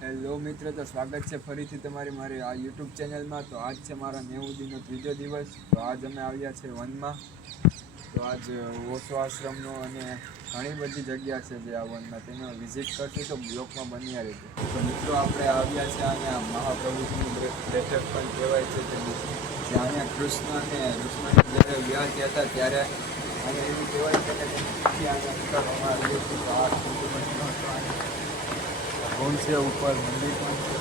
Hello મિત્ર, તો સ્વાગત છે ફરીથી તમારી મારી આ યુટ્યુબ ચેનલમાં. તો આજ છે મારા 90 દિનનો ત્રીજો દિવસ. તો આજ અમે આવ્યા છે વનમાં. તો આજ ઓશો આશ્રમનો અને ઘણી બધી જગ્યા છે જે આ વનમાં તેનો વિઝિટ કરશું, તો બ્લોકમાં બન્યા રહેશે. તો મિત્રો આપણે આવ્યા છે અહીંયા મહાપ્રભુજીનું બેઠક પણ કહેવાય છે જ્યાં અહીંયા કૃષ્ણ અને રુક્ષ્મણી જ્યારે વિવાહ થયા હતા ત્યારે અને એવું કહેવાય છે કે અહીંયા કરવામાં આવ્યું હતું. તો આ ભવન છે, ઉપર મંદિર પણ છે.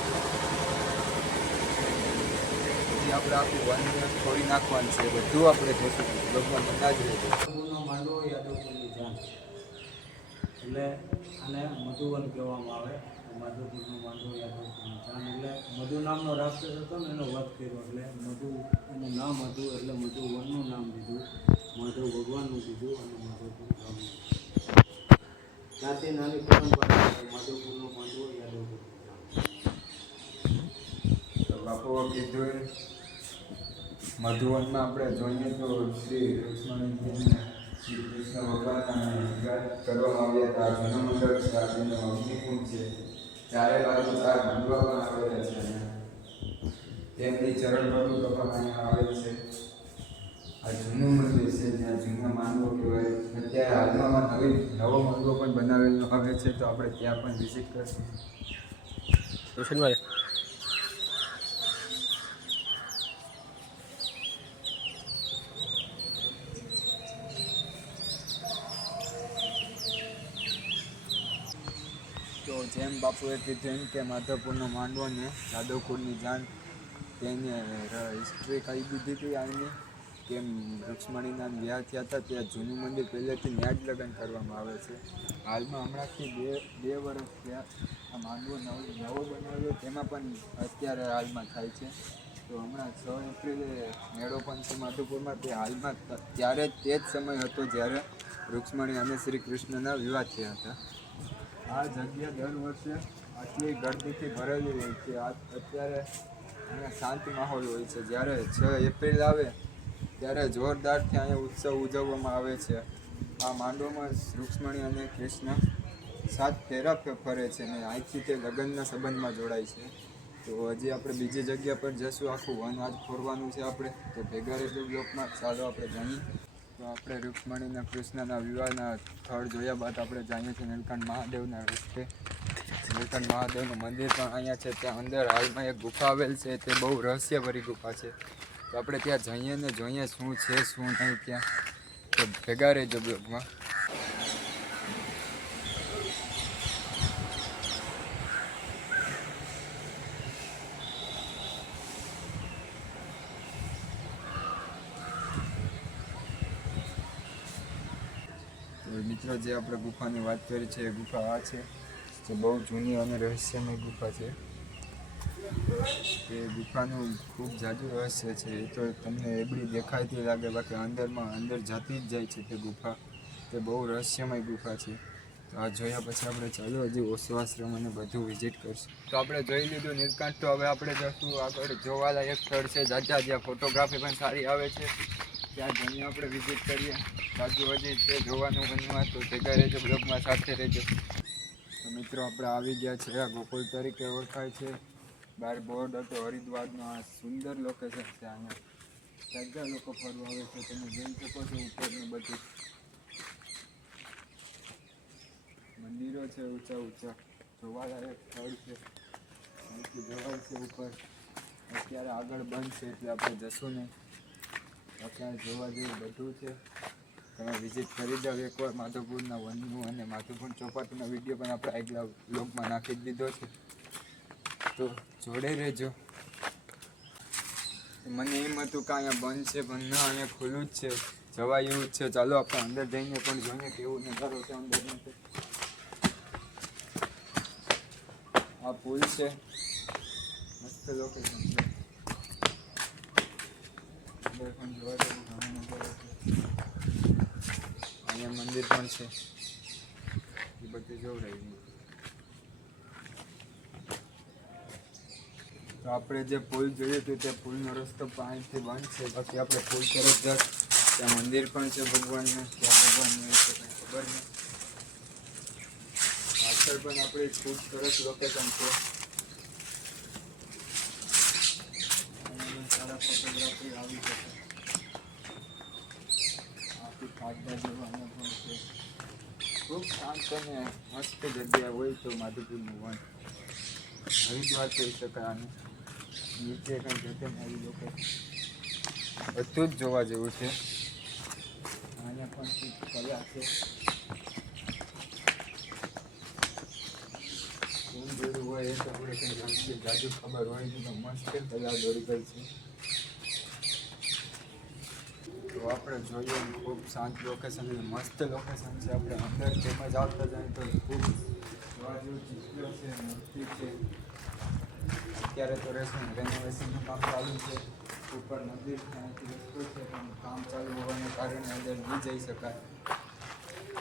પછી આપણે આખું વન છોડી નાખવાનું છે, બધું આપણે જોશું. ભગવાન બધા જ રહેશે. માંડવો યાદવપુરની જાન એટલે આને મધુવન કહેવામાં આવે. માધવપુરનો માંડવો યાદવપુરની જાન એટલે મધુ નામનો રાક્ષસ હતો ને એનો વધ કર્યો એટલે મધુ એનું નામ હતું એટલે મધુવનનું નામ દીધું, માધવ ભગવાનનું દીધું અને માધવપુર ગામનું. ત્યાંથી નાની પરંપરા માધવપુરનો માંડવો યાદવપુરની જાન. તો બાપુ કીધું મધુવનમાં આપણે જોઈએ તો શ્રી રુક્ષ્મણી શ્રી કૃષ્ણ ભગવાનના વિવાહ કરવામાં આવ્યા હતા. જન્મ મંડળ છે, તેનો અગ્નિકુંડ છે, ચારે બાજુ 4 માંડવા પણ આવેલા છે. તેમની ચરણ પવિત્ર પણ અહીંયા આવેલ છે. આ જૂનું મંદિર છે જ્યાં જૂના માંડવો કહેવાય. અત્યારે હાલમાં નવો માંડવો પણ બનાવેલો આવે છે, તો આપણે ત્યાં પણ વિઝિટ કરશું. રોશનભાઈ તો જેમ બાપુએ કીધું એમ કે માધવપુરનો માંડવો ને યાદવકુળની જાન તેને હિસ્ટ્રી કહી દીધી હતી આની. કેમ રુક્ષ્મણીના વિવાહ થયા હતા ત્યાં જૂનું મંદિર પહેલેથી ત્યાં જ લગ્ન કરવામાં આવે છે. હાલમાં હમણાંથી બે વર્ષ થયા આ માંડવો નવો બનાવ્યો, તેમાં પણ અત્યારે હાલમાં થાય છે. તો હમણાં 6 એપ્રિલે મેળો પણ છે માધવપુરમાં. તે હાલમાં ત્યારે તે જ સમય હતો જ્યારે રુક્ષ્મણી અને શ્રી કૃષ્ણના વિવાહ થયા હતા. આ જગ્યા દર વર્ષે આટલી ગર્દીથી ભરેલી હોય છે. અત્યારે અહીંયા શાંત માહોલ હોય છે. જ્યારે 6 એપ્રિલ આવે ત્યારે જોરદારથી અહીંયા ઉત્સવ ઉજવવામાં આવે છે. આ માંડવમાં રુક્ષ્મણી અને કૃષ્ણ 7 ફેરા ફરે છે અને અહીંથી તે લગ્નના સંબંધમાં જોડાય છે. તો હજી આપણે બીજી જગ્યા પર જશું, આખું વન આજ ફરવાનું છે આપણે. તો ભેગા રહેજો બ્લોકમાં. ચાલો આપણે જઈએ. તો આપણે રુક્ષ્મણીના કૃષ્ણના વિવાહના સ્થળ જોયા બાદ આપણે જઈએ છીએ નીલકંઠ મહાદેવના રસ્તે. નીલકંઠ મહાદેવનું મંદિર પણ અહીંયા છે. ત્યાં અંદર હાલમાં એક ગુફા આવેલ છે, તે બહુ રહસ્યભરી ગુફા છે. તો આપણે ત્યાં જઈએ ને જોઈએ શું છે શું નહીં ત્યાં. તો ભેગા રહેજો બ્લોગમાં. મિત્રો, જે આપણે ગુફાની વાત કરી છે એ ગુફા આ છે, જે બહુ જૂની અને રહસ્યમય ગુફા છે. એ ગુફાનું ખૂબ જાદુ રહસ્ય છે. એ તો તમને એબડી દેખાયતી લાગે, બાકી અંદર જાતી જ જાય છે તે ગુફા. તે બહુ રહસ્યમય ગુફા છે. તો આ જોયા પછી આપણે ચાલો હજી ઓશો આશ્રમ અને બધું વિઝિટ કરશું. તો આપણે જોઈ લીધું નીલકંઠ. તો હવે આપણે જશું આગળ જોવાલાયક સ્થળ છે જ્યાં ફોટોગ્રાફી પણ સારી આવે છે. ત્યાં જઈને આપણે વિઝિટ કરીએ. બાજુ હજી છે જોવાનું બનવા. તો ભેગા રહેજો બ્લોગમાં, સાથે રહેજો. તો મિત્રો, આપણે આવી ગયા છે આ ગોકુલ તરીકે ઓળખાય છે. બહાર બોર્ડ હતો હરિદ્વારનો. આ સુંદર લોકેશન છે. અહીંયા બધા લોકો ફરવા આવે છે. તમે જોઈ શકો છો ઉપરનું બધું મંદિરો છે ઊંચા જોવાલાયક સ્થળ છે. અહીંથી જવાય છે ઉપર. અત્યારે આગળ બંધ છે એટલે આપણે જશું નહીં. અત્યારે જોવા જેવું બધું છે. તમે વિઝિટ કરી જાઓ એકવાર માધવપુરના વનનું. અને માધવપુર ચોપાટીનો વિડીયો પણ આપણે આગલા બ્લોગમાં નાખી જ દીધો છે, તો જોડે રહેજો. મને એમ હતું કે અહીંયા બંધ છે, પણ ના, અહીંયા ખુલ્લું જ છે, જવાય એવું જ છે. ચાલો આપણે અંદર જઈને પણ જોઈએ કેવું નજારો છે અંદરનો. આ પુલ છે, મસ્ત લોકેશન છે. અંદર પણ જોવા જેવું ઘણો નજારો છે. અહીંયા મંદિર પણ છે, એ બધું જોવડાવ્યું. તો આપણે જે પુલ જોઈએ તો તે પુલનો રસ્તો અહીંથી બંધ છે. બાકી આપણે પુલ તરફ જત ત્યાં મંદિર પણ છે ભગવાનનું. ત્યાં ભગવાનનું છે કંઈ ખબર નહીં. પાછળ પણ આપણી ખૂબ સરસ લોકેશન છે. કોઈ આવી શકે. આખી કાગડા જેવું અહીંયા પણ છે. ખૂબ શાંત અને મસ્ત જગ્યા હોય તો માધવપુરનું વન હરિદ્વાર કહી શકાય આને. નીચે કંઈ જતે આવી લોકો બધું જ જોવા જેવું છે. અહીંયા પણ કંઈક કલા છે. કોણ જોડું હોય એ તો આપણે કંઈ જાણતી જાજુ ખબર હોય તો મસ્ત કલા દોરી ગઈ છે. તો આપણે જોઈએ ખૂબ શાંત લોકેશન મસ્ત લોકેશન છે. આપણે અંદર તેમજ આવતા જાય તો ખૂબ જોવા જેવું ચિત્ર છે, મૂર્તિ છે. અત્યારે તો રેનોવેશનનું કામ ચાલુ છે. ઉપર મંદિર ત્યાંથી રસ્તો છે પણ કામ ચાલુ હોવાને કારણે અંદર નહીં જઈ શકાય.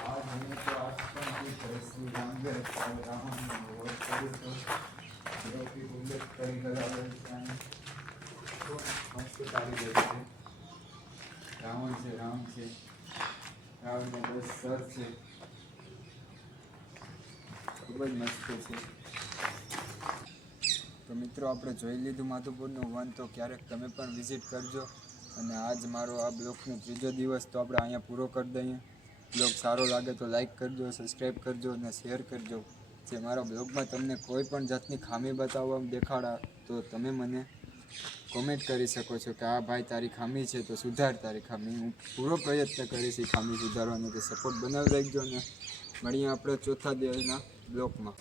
આ જોઈએ તો આ પણ શું છે શ્રી રામદેવ રાવણનો વધ કર્યો હતો. દ્રૌપદી ઉલ્લેખ કરી ગયા હોય ત્યાં ખૂબ મસ્ત કારીગર છે. રાવણ છે, રામ છે, રાવણને 10 સર છે. ખૂબ જ મસ્ત છે. તો મિત્રો આપણે જોઈ લીધું માધવપુરનું વન. તો ક્યારેક તમે પણ વિઝિટ કરજો. અને આજ મારો આ બ્લોગનો 3જો દિવસ તો આપણે અહીંયા પૂરો કરી દઈએ. બ્લોગ સારો લાગે તો લાઈક કરજો, સબસ્ક્રાઈબ કરજો અને શેર કરજો. જે મારા બ્લોગમાં તમને કોઈ પણ જાતની ખામી બતાવવા દેખાડા તો તમે મને કોમેન્ટ કરી શકો છો કે આ ભાઈ તારી ખામી છે તો સુધાર તારી ખામી. હું પૂરો પ્રયત્ન કરીશ એ ખામી સુધારવાનો. તો સપોર્ટ બનાવી રાખજો અને મળીએ આપણે ચોથા દિવસના બ્લોગમાં.